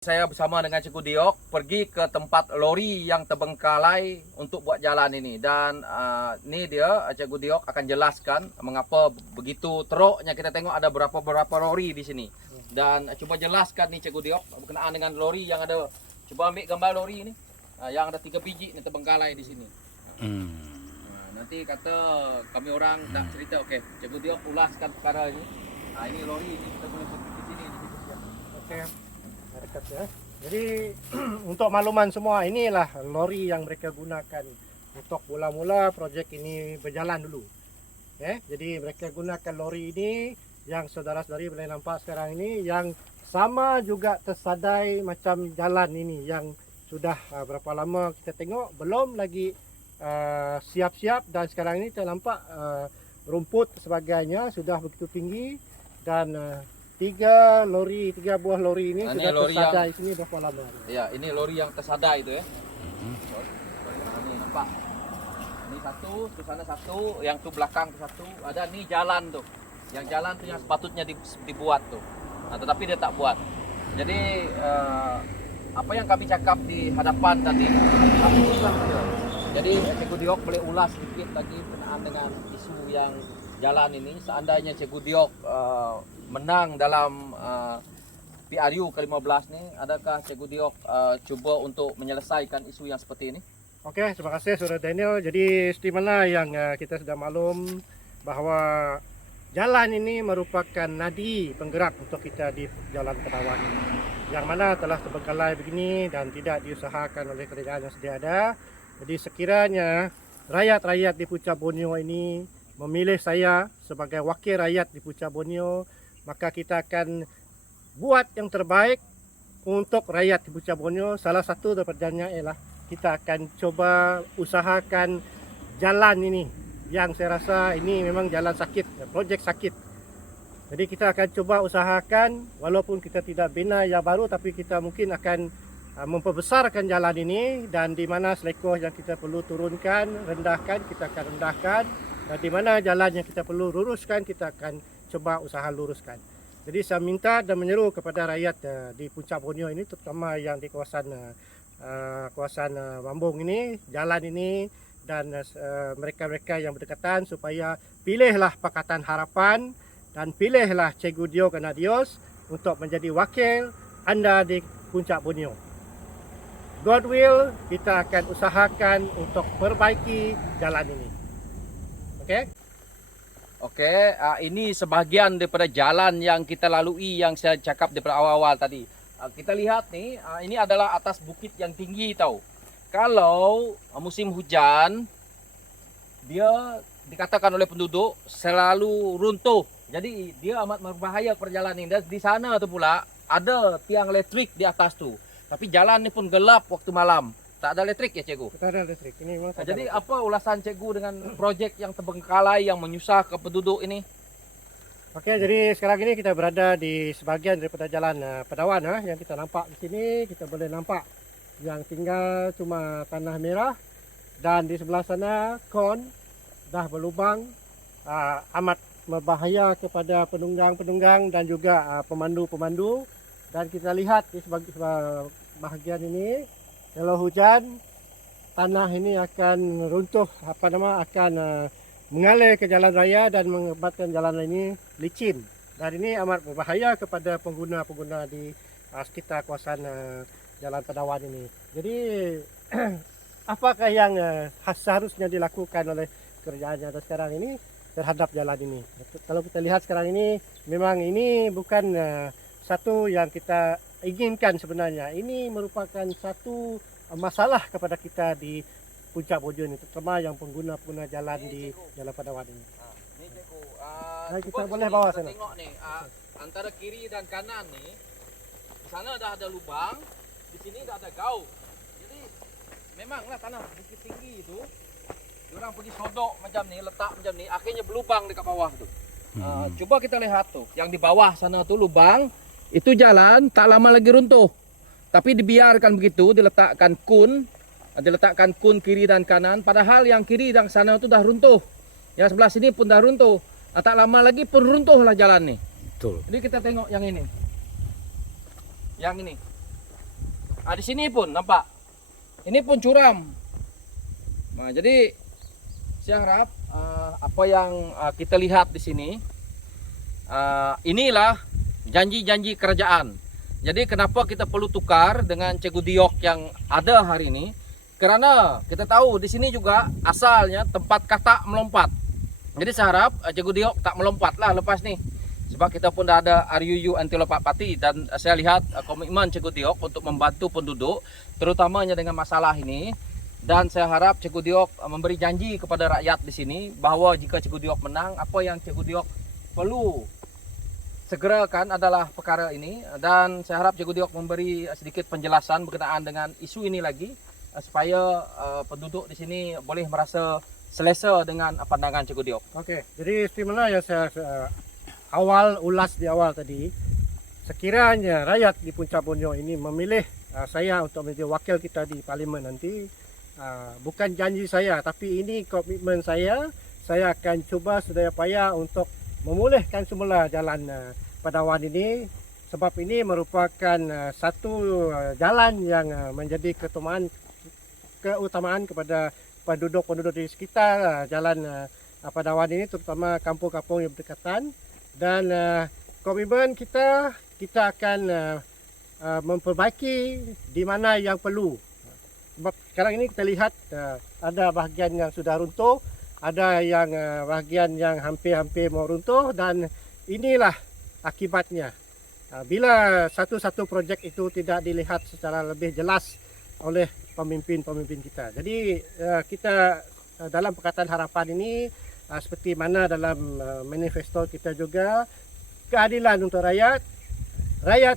Saya bersama dengan Cikgu Diok pergi ke tempat lori yang terbengkalai untuk buat jalan ini. Dan ni dia Cikgu Diok akan jelaskan mengapa begitu teruknya. Kita tengok ada berapa lori di sini. Dan cuba jelaskan ni Cikgu Diok berkenaan dengan lori yang ada. Cuba ambil gambar lori ini. Yang ada 3 biji ni terbengkalai di sini. Nanti kata kami orang tak cerita. Okey, Cikgu Diok ulaskan perkara ini. Ini lori ini kita boleh pergi ke sini. Okey. Dekat ya. Jadi untuk makluman semua, inilah lori yang mereka gunakan untuk mula-mula projek ini berjalan dulu. Jadi mereka gunakan lori ini yang saudara-saudari boleh nampak sekarang ini yang sama juga tersadai macam jalan ini yang sudah berapa lama kita tengok belum lagi siap-siap, dan sekarang ini nampak rumput sebagainya sudah begitu tinggi, dan 3 buah lori ini sudah tersadai yang, sini berapa lama? Ya, ini lori yang tersadai itu ya. Ini nampak. Ini satu, ke sana satu, yang tu belakang tu satu. Ada ni jalan tu. Yang jalan tu yang sepatutnya dibuat tu. Tetapi dia tak buat. Jadi apa yang kami cakap di hadapan tadi, itulah dia. Jadi Cikgu Diok boleh ulas sedikit lagi berkenaan dengan isu yang jalan ini. Seandainya Cikgu Diok menang dalam PRU ke-15 ni, adakah Cikgu Diok cuba untuk menyelesaikan isu yang seperti ini? Okey, terima kasih Saudara Daniel. Jadi seperti mana yang kita sudah maklum bahawa jalan ini merupakan nadi penggerak untuk kita di Jalan Pedawan ini, yang mana telah terbengkalai begini dan tidak diusahakan oleh kerajaan yang sedia ada. Jadi sekiranya rakyat-rakyat di Puncak Borneo ini memilih saya sebagai wakil rakyat di Puncak Borneo, maka kita akan buat yang terbaik untuk rakyat di Puncak Borneo. Salah satu daripadanya ialah kita akan coba usahakan jalan ini, yang saya rasa ini memang jalan sakit, projek sakit. Jadi kita akan coba usahakan, walaupun kita tidak bina yang baru, tapi kita mungkin akan memperbesarkan jalan ini, dan di mana selekoh yang kita perlu turunkan, rendahkan, kita akan rendahkan, dan di mana jalan yang kita perlu luruskan, kita akan coba usaha luruskan. Jadi saya minta dan menyeru kepada rakyat di Puncak Borneo ini, terutama yang di kawasan Bambung ini, jalan ini, dan mereka-mereka yang berdekatan, supaya pilihlah Pakatan Harapan dan pilihlah Cikgu Diok Anadios untuk menjadi wakil anda di Puncak Borneo. God will, kita akan usahakan untuk perbaiki jalan ini. Okey? Okey, ini sebahagian daripada jalan yang kita lalui yang saya cakap daripada awal-awal tadi. Kita lihat ni, ini adalah atas bukit yang tinggi tau. Kalau musim hujan, dia dikatakan oleh penduduk selalu runtuh. Jadi dia amat berbahaya perjalanan ini. Dan di sana tu pula ada tiang elektrik di atas tu. Tapi jalan ni pun gelap waktu malam. Tak ada elektrik ya Cikgu? Tak ada elektrik. Ini memang jadi apa ulasan Cikgu dengan projek yang terbengkalai yang menyusahkan penduduk ini? Okey, jadi sekarang ini kita berada di sebahagian daripada Jalan Pedawan yang kita nampak di sini. Kita boleh nampak yang tinggal cuma tanah merah, dan di sebelah sana kon dah berlubang, amat berbahaya kepada penunggang-penunggang dan juga pemandu-pemandu. Dan kita lihat di bahagian ini, kalau hujan, tanah ini akan runtuh, akan mengalir ke jalan raya dan mengakibatkan jalan ini licin. Dan ini amat berbahaya kepada pengguna-pengguna di sekitar kawasan Jalan Pedawan ini. Jadi apakah yang seharusnya dilakukan oleh kerajaan yang ada sekarang ini terhadap jalan ini? Kalau kita lihat sekarang ini, memang ini bukan satu yang kita inginkan sebenarnya. Ini merupakan satu masalah kepada kita di Puncak Borneo ini, terutama yang pengguna-pengguna jalan di Jalan Pedawan ini. Ni Cikgu, kita boleh bawa sana. Tengok ni, antara kiri dan kanan ni, di sana dah ada lubang, di sini dah ada gaung. Jadi memanglah tanah bukit tinggi itu, orang pergi sodok macam ni, letak macam ni, akhirnya berlubang dekat bawah tu. Cuba kita lihat tu, yang di bawah sana tu lubang, itu jalan tak lama lagi runtuh. Tapi dibiarkan begitu, diletakkan kun kiri dan kanan, padahal yang kiri dan sana tu dah runtuh. Yang sebelah sini pun dah runtuh. Tak lama lagi pun runtuhlah jalan ni. Betul. Jadi kita tengok yang ini. Yang ini. Di sini pun nampak. Ini pun curam. Nah, jadi saya harap apa yang kita lihat di sini inilah janji-janji kerajaan. Jadi kenapa kita perlu tukar dengan Cikgu Diok yang ada hari ini? Karena kita tahu di sini juga asalnya tempat katak melompat. Jadi saya harap Cikgu Diok tak melompat lah lepas ni. Sebab kita pun dah ada RUU anti lompat parti dan saya lihat komitmen Cikgu Diok untuk membantu penduduk terutamanya dengan masalah ini. Dan saya harap Cikgu Diok memberi janji kepada rakyat di sini bahawa jika Cikgu Diok menang, apa yang Cikgu Diok perlu segerakan adalah perkara ini. Dan saya harap Cikgu Diok memberi sedikit penjelasan berkenaan dengan isu ini lagi supaya penduduk di sini boleh merasa selesa dengan pandangan Cikgu Diok. Okey, jadi seperti mana yang saya ulas di awal tadi, sekiranya rakyat di Puncak Borneo ini memilih saya untuk menjadi wakil kita di parlimen nanti, bukan janji saya tapi ini komitmen saya akan cuba sedaya payah untuk memulihkan semula jalan Padawan ini, sebab ini merupakan satu jalan yang menjadi keutamaan kepada penduduk-penduduk di sekitar jalan Padawan ini, terutama kampung-kampung yang berdekatan. Dan komitmen kita akan memperbaiki di mana yang perlu. Sebab sekarang ini kita lihat ada bahagian yang sudah runtuh, ada yang bahagian yang hampir-hampir mau runtuh, dan inilah akibatnya. Bila satu-satu projek itu tidak dilihat secara lebih jelas oleh pemimpin-pemimpin kita. Jadi kita dalam Pakatan Harapan ini seperti mana dalam manifesto kita juga, keadilan untuk rakyat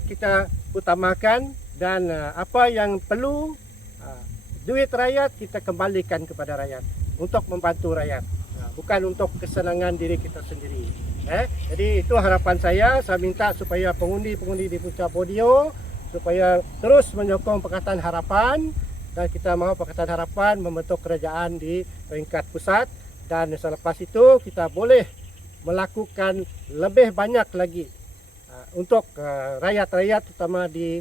kita utamakan, dan apa yang perlu duit rakyat kita kembalikan kepada rakyat untuk membantu rakyat, bukan untuk kesenangan diri kita sendiri. Jadi itu harapan saya minta supaya pengundi-pengundi di Puncak Borneo supaya terus menyokong Pakatan Harapan, dan kita mahu Pakatan Harapan membentuk kerajaan di peringkat pusat. Dan selepas itu kita boleh melakukan lebih banyak lagi untuk rakyat-rakyat terutama di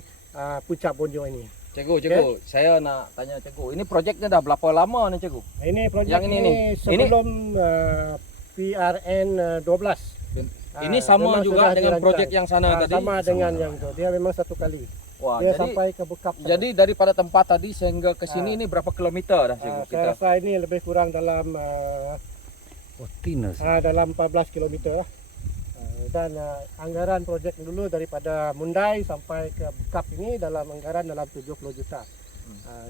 Puncak Borneo ini. Cikgu, saya nak tanya Cikgu, ini projeknya dah berapa lama ni Cikgu? Ini projek yang ini sebelum PRN 12. Ini sama juga dengan projek yang sana tadi? Sama dengan yang itu, dia memang satu kali. Wah, dia jadi, sampai ke Bekap. Jadi daripada tempat tadi sehingga ke sini ini berapa kilometer dah Cikgu? Saya rasa ini lebih kurang dalam dalam 14 kilometer lah. Dan anggaran projek dulu daripada Mundai sampai ke Bekap ini dalam anggaran dalam 70 juta.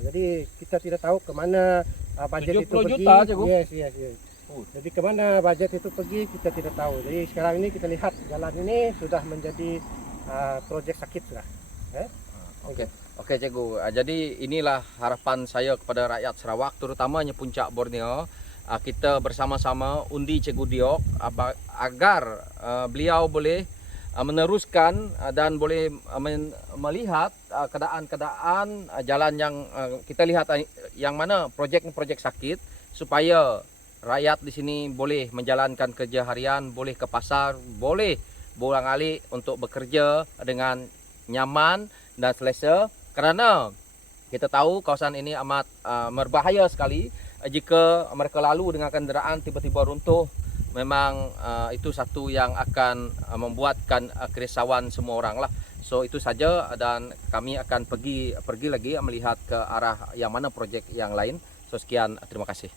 Jadi kita tidak tahu ke mana bajet itu pergi. 70 juta Cikgu? Yes. Jadi ke mana bajet itu pergi kita tidak tahu. Jadi sekarang ini kita lihat jalan ini sudah menjadi projek sakit lah. Okey Cikgu. Jadi inilah harapan saya kepada rakyat Sarawak, terutamanya Puncak Borneo. Kita bersama-sama undi Cikgu Diok agar beliau boleh meneruskan dan boleh melihat keadaan-keadaan jalan yang kita lihat yang mana projek sakit, supaya rakyat di sini boleh menjalankan kerja harian, boleh ke pasar, boleh bolak-balik untuk bekerja dengan nyaman dan selesa. Kerana kita tahu kawasan ini amat berbahaya sekali. Jika mereka lalu dengan kenderaan tiba-tiba runtuh, memang itu satu yang akan membuatkan kerisauan semua orang lah. So itu saja, dan kami akan pergi lagi melihat ke arah yang mana projek yang lain. So sekian, terima kasih.